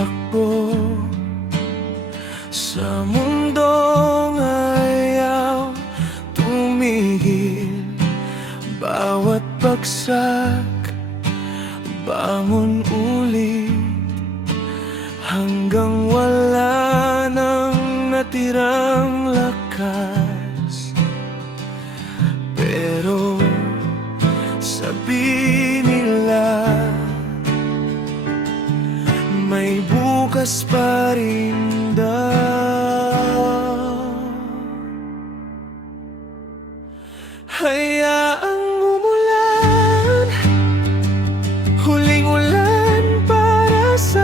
takbo sa mundong ayaw tumigil. Bawat bagsak, bangon ulit hanggang wala nang natirang lakas. Pero sabi nila may bukas pa rin daw. Hayaang umulan, huling ulan para sa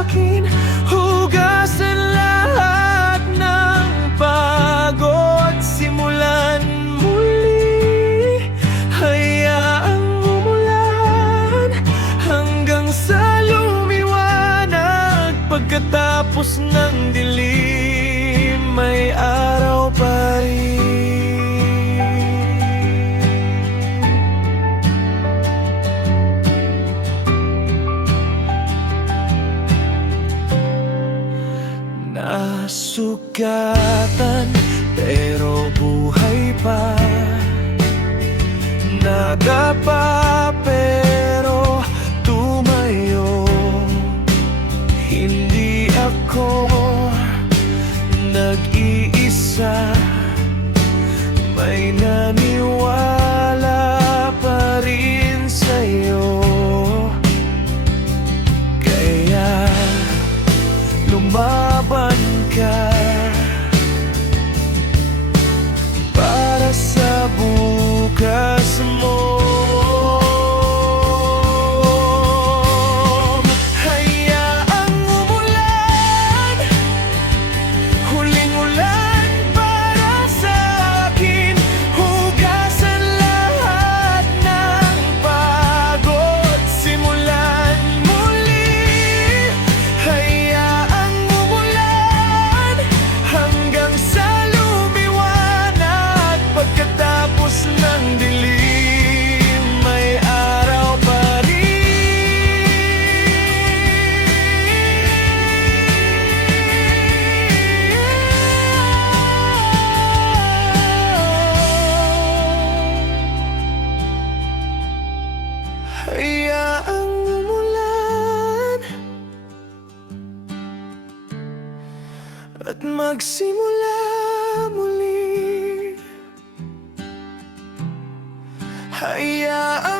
akin. Hugasan lahat ng pagod, simulan muli. Hayaang umulan hanggang sa lumiwanag. Pagkatapos ng dilim, may araw pa rin. Nasugatan pero buhay pa, nadapa pero tumayo. Hindi ako nag-iisa, may naniwala pa rin sa'yo. Kaya lumaban ka para sa bukas mo. Hayaang umulan, huling ulan para sa akin. Hugasan lahat ng pagod, simulan muli. Hayaang umulan hanggang sa lumiwanag. Pagkatapos ng dilim, may araw pa rin. Hayaang umulan at magsimula muli. Hayaan